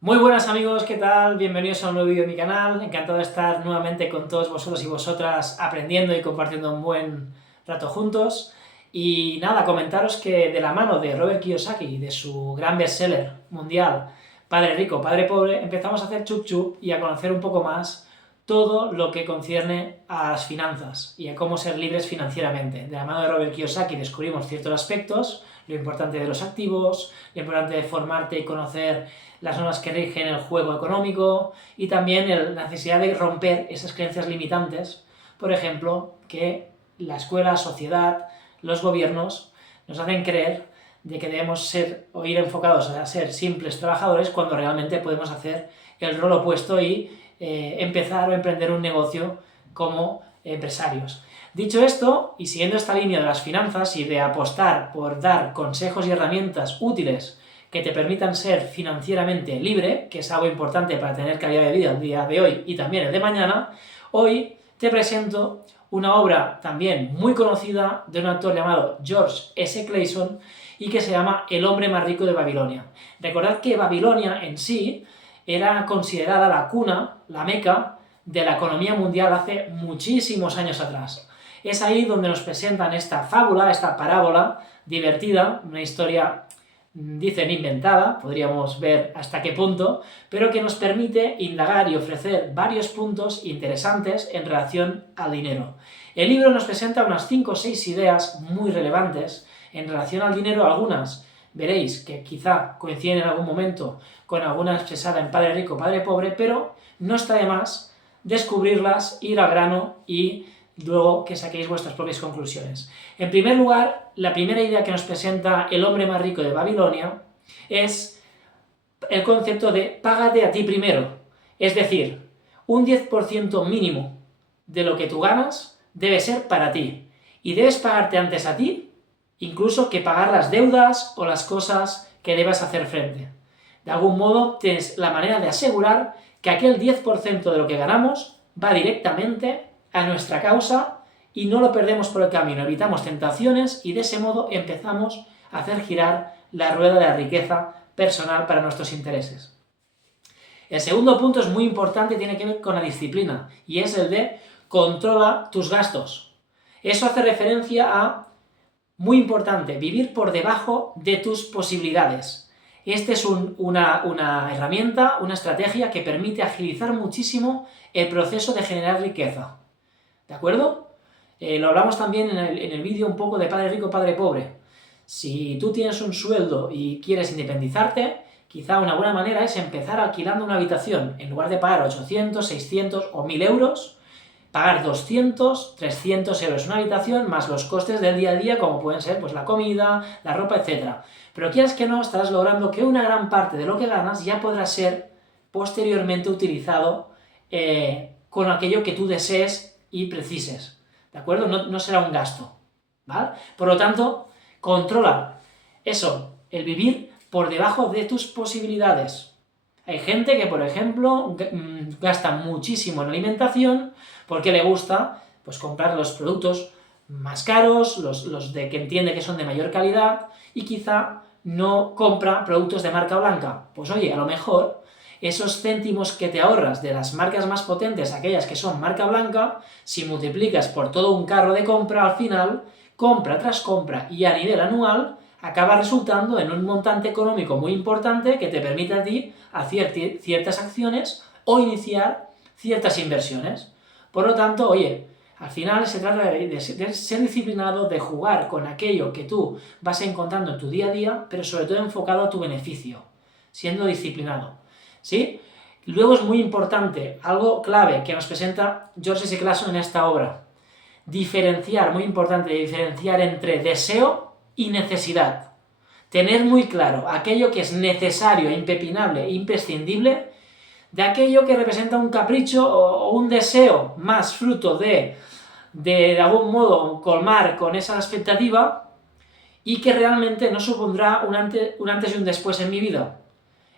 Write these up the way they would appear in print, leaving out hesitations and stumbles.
Muy buenas amigos, ¿qué tal? Bienvenidos a un nuevo vídeo de mi canal. Encantado de estar nuevamente con todos vosotros y vosotras aprendiendo y compartiendo un buen rato juntos. Y nada, comentaros que de la mano de Robert Kiyosaki, de su gran bestseller mundial, Padre Rico, Padre Pobre, empezamos a hacer chup chup y a conocer un poco más todo lo que concierne a las finanzas y a cómo ser libres financieramente. De la mano de Robert Kiyosaki descubrimos ciertos aspectos, lo importante de los activos, lo importante de formarte y conocer las normas que rigen el juego económico y también la necesidad de romper esas creencias limitantes, por ejemplo, que la escuela, la sociedad, los gobiernos nos hacen creer de que debemos ser o ir enfocados a ser simples trabajadores cuando realmente podemos hacer el rol opuesto y empezar o emprender un negocio como empresarios. Dicho esto, y siguiendo esta línea de las finanzas y de apostar por dar consejos y herramientas útiles que te permitan ser financieramente libre, que es algo importante para tener calidad de vida el día de hoy y también el de mañana, hoy te presento una obra también muy conocida de un autor llamado George S. Clason y que se llama El hombre más rico de Babilonia. Recordad que Babilonia en sí era considerada la cuna, la meca, de la economía mundial hace muchísimos años atrás. Es ahí donde nos presentan esta fábula, esta parábola divertida, una historia dicen inventada, podríamos ver hasta qué punto, pero que nos permite indagar y ofrecer varios puntos interesantes en relación al dinero. El libro nos presenta unas 5 o 6 ideas muy relevantes en relación al dinero, algunas veréis que quizá coinciden en algún momento con alguna expresada en Padre Rico, Padre Pobre, pero no está de más descubrirlas, ir al grano y luego que saquéis vuestras propias conclusiones. En primer lugar, la primera idea que nos presenta el hombre más rico de Babilonia es el concepto de págate a ti primero. Es decir, un 10% mínimo de lo que tú ganas debe ser para ti. Y debes pagarte antes a ti, incluso que pagar las deudas o las cosas que debas hacer frente. De algún modo, tienes la manera de asegurar que aquel 10% de lo que ganamos va directamente a nuestra causa y no lo perdemos por el camino, evitamos tentaciones y de ese modo empezamos a hacer girar la rueda de la riqueza personal para nuestros intereses. El segundo punto es muy importante y tiene que ver con la disciplina, y es el de controla tus gastos. Eso hace referencia a, muy importante, vivir por debajo de tus posibilidades. Esta es una herramienta, una estrategia que permite agilizar muchísimo el proceso de generar riqueza. ¿De acuerdo? Lo hablamos también en el vídeo un poco de Padre Rico, Padre Pobre. Si tú tienes un sueldo y quieres independizarte, quizá una buena manera es empezar alquilando una habitación. En lugar de pagar 800, 600 o 1000 euros, pagar 200, 300 euros una habitación, más los costes del día a día, como pueden ser pues, la comida, la ropa, etc. Pero quieras que no, estarás logrando que una gran parte de lo que ganas ya podrá ser posteriormente utilizado con aquello que tú desees y precises, ¿de acuerdo? No será un gasto, ¿vale? Por lo tanto, controla eso, el vivir por debajo de tus posibilidades. Hay gente que, por ejemplo, gasta muchísimo en alimentación porque le gusta pues, comprar los productos más caros, los de que entiende que son de mayor calidad, y quizá no compra productos de marca blanca. Pues oye, a lo mejor esos céntimos que te ahorras de las marcas más potentes, aquellas que son marca blanca, si multiplicas por todo un carro de compra, al final, compra tras compra y a nivel anual, acaba resultando en un montante económico muy importante que te permite a ti hacer ciertas acciones o iniciar ciertas inversiones. Por lo tanto, oye, al final se trata de ser disciplinado, de jugar con aquello que tú vas encontrando en tu día a día, pero sobre todo enfocado a tu beneficio, siendo disciplinado. ¿Sí? Luego es muy importante, algo clave que nos presenta George S. Clason en esta obra. Diferenciar, muy importante, diferenciar entre deseo y necesidad. Tener muy claro aquello que es necesario, impepinable, imprescindible, de aquello que representa un capricho o un deseo más fruto de algún modo colmar con esa expectativa y que realmente no supondrá un antes y un después en mi vida.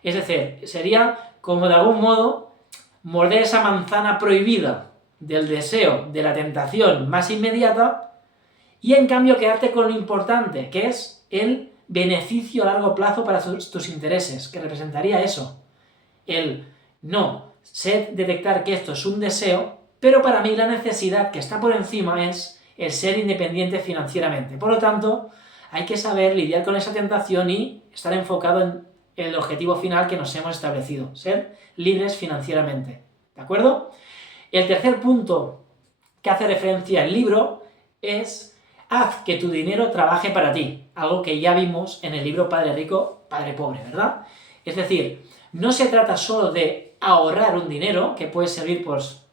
Es decir, sería como de algún modo morder esa manzana prohibida del deseo, de la tentación más inmediata, y en cambio quedarte con lo importante, que es el beneficio a largo plazo para tus intereses, que representaría eso, el no, sé detectar que esto es un deseo, pero para mí la necesidad que está por encima es el ser independiente financieramente. Por lo tanto, hay que saber lidiar con esa tentación y estar enfocado en el objetivo final que nos hemos establecido, ser libres financieramente. ¿De acuerdo? El tercer punto que hace referencia el libro es haz que tu dinero trabaje para ti, algo que ya vimos en el libro Padre Rico, Padre Pobre, ¿verdad? Es decir, no se trata solo de ahorrar un dinero, que puede servir, pues,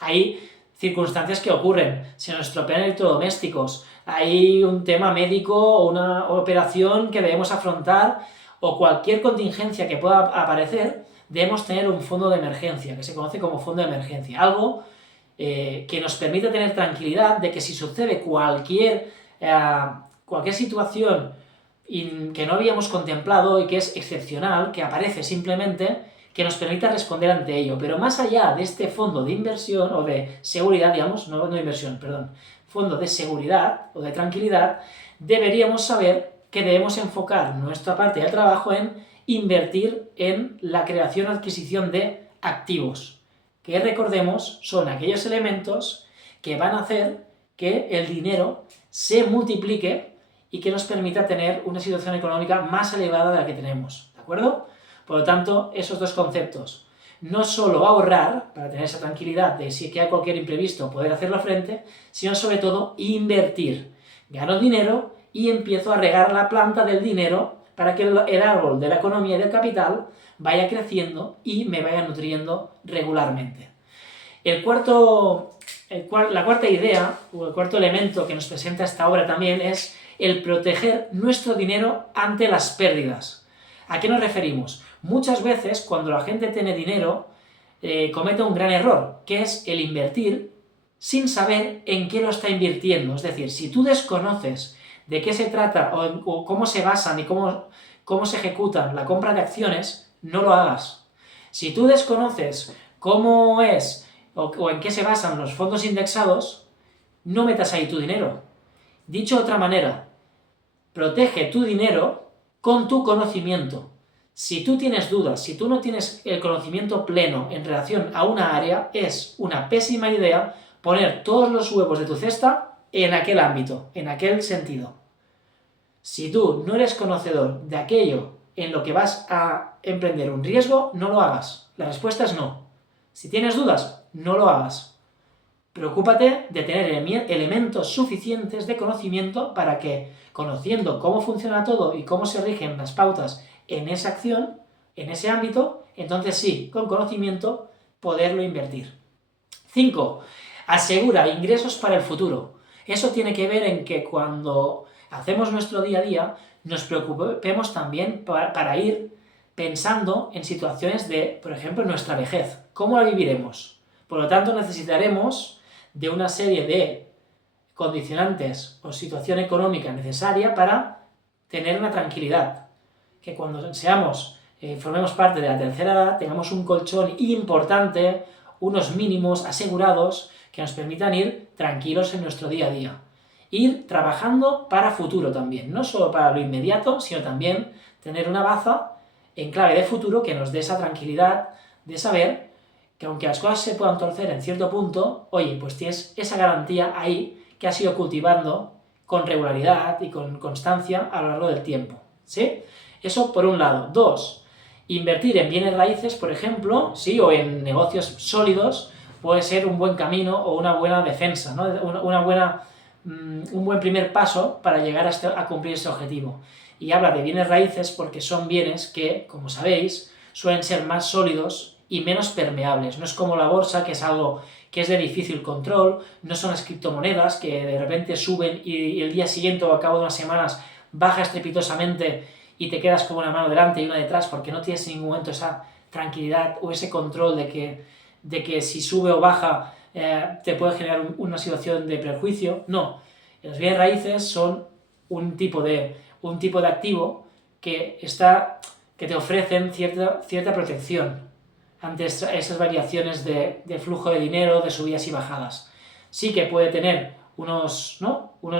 hay circunstancias que ocurren, se nos estropean electrodomésticos, hay un tema médico o una operación que debemos afrontar, o cualquier contingencia que pueda aparecer, debemos tener un fondo de emergencia, que se conoce como fondo de emergencia, algo que nos permita tener tranquilidad de que si sucede cualquier situación que no habíamos contemplado y que es excepcional, que aparece simplemente, que nos permita responder ante ello. Pero más allá de este fondo de inversión o de seguridad, digamos, no inversión, perdón, fondo de seguridad o de tranquilidad, deberíamos saber que debemos enfocar nuestra parte de trabajo en invertir en la creación o adquisición de activos, que recordemos son aquellos elementos que van a hacer que el dinero se multiplique y que nos permita tener una situación económica más elevada de la que tenemos, ¿de acuerdo? Por lo tanto, esos dos conceptos, no solo ahorrar para tener esa tranquilidad de si hay cualquier imprevisto poder hacerlo frente, sino sobre todo invertir. Gano dinero y empiezo a regar la planta del dinero para que el árbol de la economía y del capital vaya creciendo y me vaya nutriendo regularmente. La cuarta idea, o el cuarto elemento que nos presenta esta obra también es el proteger nuestro dinero ante las pérdidas. ¿A qué nos referimos? Muchas veces, cuando la gente tiene dinero, comete un gran error, que es el invertir sin saber en qué lo está invirtiendo. Es decir, si tú desconoces de qué se trata o cómo se basan y cómo se ejecutan la compra de acciones, no lo hagas. Si tú desconoces cómo es o en qué se basan los fondos indexados, no metas ahí tu dinero. Dicho de otra manera, protege tu dinero con tu conocimiento. Si tú tienes dudas, si tú no tienes el conocimiento pleno en relación a una área, es una pésima idea poner todos los huevos de tu cesta en aquel ámbito, en aquel sentido. Si tú no eres conocedor de aquello en lo que vas a emprender un riesgo, no lo hagas. La respuesta es no. Si tienes dudas, no lo hagas. Preocúpate de tener elementos suficientes de conocimiento para que, conociendo cómo funciona todo y cómo se rigen las pautas en esa acción, en ese ámbito, entonces sí, con conocimiento, poderlo invertir. 5. Asegura ingresos para el futuro. Eso tiene que ver en que cuando hacemos nuestro día a día, nos preocupemos también para ir pensando en situaciones de, por ejemplo, nuestra vejez. ¿Cómo la viviremos? Por lo tanto, necesitaremos de una serie de condicionantes o situación económica necesaria para tener una tranquilidad. Que cuando formemos parte de la tercera edad, tengamos un colchón importante, unos mínimos asegurados que nos permitan ir tranquilos en nuestro día a día. Ir trabajando para futuro también, no solo para lo inmediato, sino también tener una baza en clave de futuro que nos dé esa tranquilidad de saber que aunque las cosas se puedan torcer en cierto punto, oye, pues tienes esa garantía ahí que has ido cultivando con regularidad y con constancia a lo largo del tiempo, ¿sí? Eso por un lado. 2. Invertir en bienes raíces, por ejemplo, ¿sí? O en negocios sólidos, puede ser un buen camino o una buena defensa, ¿no? Un buen primer paso para llegar a cumplir este objetivo. Y habla de bienes raíces porque son bienes que, como sabéis, suelen ser más sólidos y menos permeables. No es como la bolsa, que es algo que es de difícil control, no son las criptomonedas que de repente suben y el día siguiente o a cabo de unas semanas baja estrepitosamente y te quedas con una mano delante y una detrás porque no tienes en ningún momento esa tranquilidad o ese control de que si sube o baja te puede generar una situación de perjuicio. No, los bienes raíces son un tipo de activo que te ofrecen cierta protección ante esas variaciones de flujo de dinero, de subidas y bajadas. Sí que puede tener unos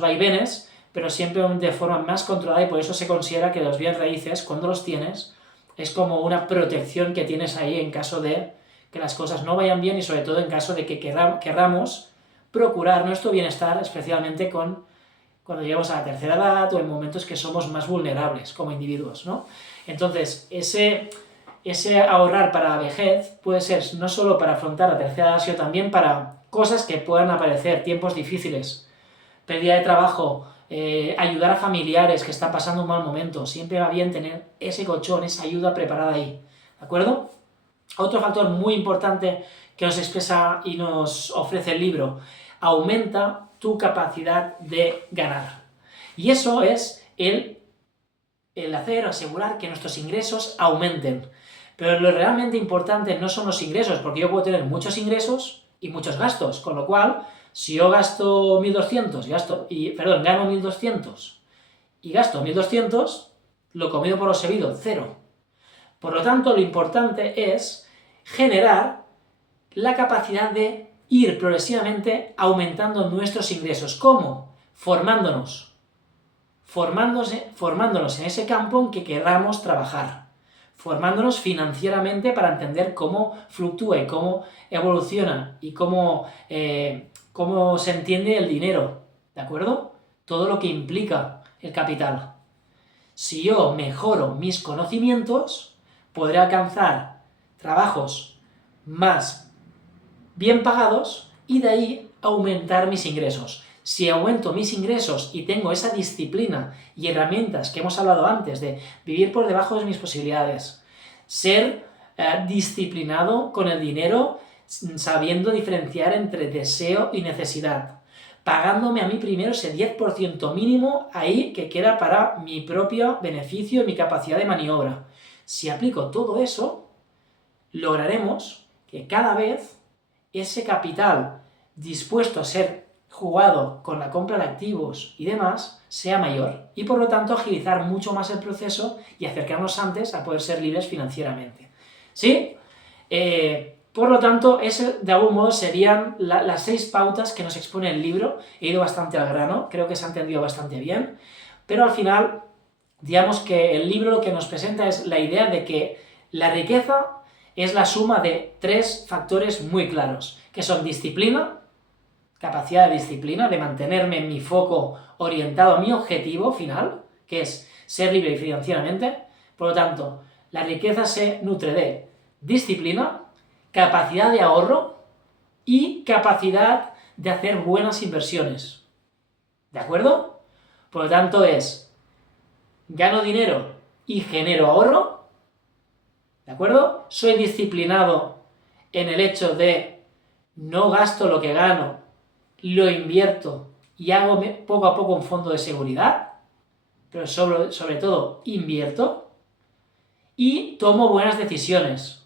vaivenes, pero siempre de forma más controlada, y por eso se considera que los bienes raíces, cuando los tienes, Es como una protección que tienes ahí en caso de que las cosas no vayan bien y sobre todo en caso de que querramos procurar nuestro bienestar, especialmente cuando llegamos a la tercera edad o en momentos que somos más vulnerables como individuos, ¿no? Entonces, ese ahorrar para la vejez puede ser no solo para afrontar la tercera edad, sino también para cosas que puedan aparecer, tiempos difíciles, pérdida de trabajo, ayudar a familiares que están pasando un mal momento. Siempre va bien tener ese colchón, esa ayuda preparada ahí, ¿de acuerdo? Otro factor muy importante que nos expresa y nos ofrece el libro: aumenta tu capacidad de ganar. Y eso es el asegurar que nuestros ingresos aumenten. Pero lo realmente importante no son los ingresos, porque yo puedo tener muchos ingresos y muchos gastos, con lo cual, si yo gasto 1.200, gano 1.200 y gasto 1.200, lo comido por lo servido, 0. Por lo tanto, lo importante es generar la capacidad de ir progresivamente aumentando nuestros ingresos. ¿Cómo? Formándonos en ese campo en que queramos trabajar, formándonos financieramente para entender cómo fluctúa y cómo evoluciona y cómo se entiende el dinero, ¿de acuerdo? Todo lo que implica el capital. Si yo mejoro mis conocimientos, podré alcanzar trabajos más bien pagados y de ahí aumentar mis ingresos. Si aumento mis ingresos y tengo esa disciplina y herramientas que hemos hablado antes de vivir por debajo de mis posibilidades, ser disciplinado con el dinero, sabiendo diferenciar entre deseo y necesidad, pagándome a mí primero ese 10% mínimo ahí que queda para mi propio beneficio y mi capacidad de maniobra. Si aplico todo eso, lograremos que cada vez ese capital dispuesto a ser jugado con la compra de activos y demás sea mayor y por lo tanto agilizar mucho más el proceso y acercarnos antes a poder ser libres financieramente. ¿Sí? Por lo tanto, ese de algún modo serían las 6 pautas que nos expone el libro. He ido bastante al grano, creo que se ha entendido bastante bien, pero al final, digamos que el libro lo que nos presenta es la idea de que la riqueza es la suma de 3 factores muy claros, que son disciplina, capacidad de disciplina, de mantenerme en mi foco orientado a mi objetivo final, que es ser libre financieramente. Por lo tanto, la riqueza se nutre de disciplina, capacidad de ahorro y capacidad de hacer buenas inversiones. ¿De acuerdo? Por lo tanto es, gano dinero y genero ahorro. ¿De acuerdo? Soy disciplinado en el hecho de no gasto lo que gano, lo invierto y hago poco a poco un fondo de seguridad, pero sobre todo invierto y tomo buenas decisiones.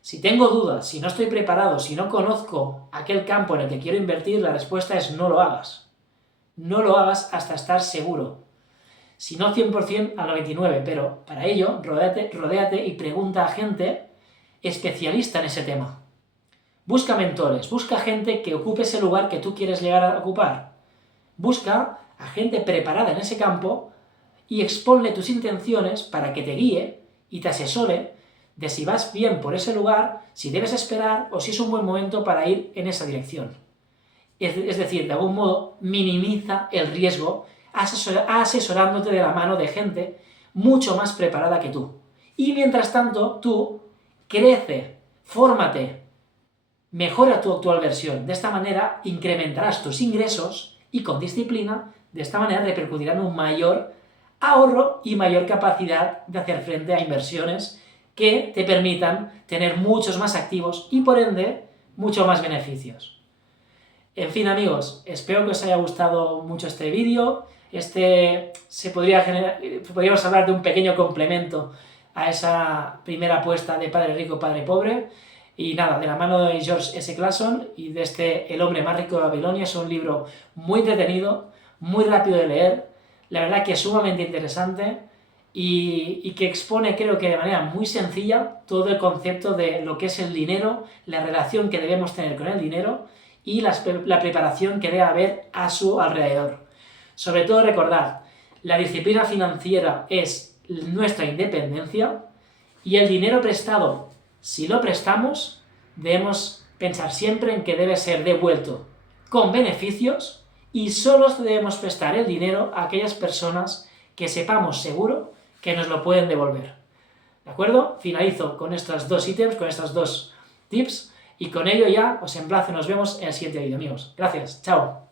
Si tengo dudas, si no estoy preparado, si no conozco aquel campo en el que quiero invertir, la respuesta es no lo hagas. No lo hagas hasta estar seguro. Si no 100% al 99%, pero para ello rodéate y pregunta a gente especialista en ese tema. Busca mentores, busca gente que ocupe ese lugar que tú quieres llegar a ocupar. Busca a gente preparada en ese campo y exponle tus intenciones para que te guíe y te asesore de si vas bien por ese lugar, si debes esperar o si es un buen momento para ir en esa dirección. Es decir, de algún modo minimiza el riesgo asesorándote de la mano de gente mucho más preparada que tú. Y mientras tanto, tú crece, fórmate, mejora tu actual versión. De esta manera incrementarás tus ingresos y con disciplina, de esta manera repercutirán un mayor ahorro y mayor capacidad de hacer frente a inversiones que te permitan tener muchos más activos y por ende mucho más beneficios. En fin, amigos, espero que os haya gustado mucho este vídeo. Podríamos hablar de un pequeño complemento a esa primera apuesta de Padre Rico, Padre Pobre. Y nada, de la mano de George S. Clason y de El hombre más rico de Babilonia. Es un libro muy entretenido, muy rápido de leer, la verdad que es sumamente interesante y que expone, creo que de manera muy sencilla, todo el concepto de lo que es el dinero, la relación que debemos tener con el dinero y la preparación que debe haber a su alrededor. Sobre todo recordad, la disciplina financiera es nuestra independencia Y el dinero prestado, si lo prestamos, debemos pensar siempre en que debe ser devuelto con beneficios y solo debemos prestar el dinero a aquellas personas que sepamos seguro que nos lo pueden devolver. ¿De acuerdo? Finalizo con estos dos ítems, con estos dos tips, y con ello ya os emplazo y nos vemos en el siguiente vídeo, amigos. Gracias, chao.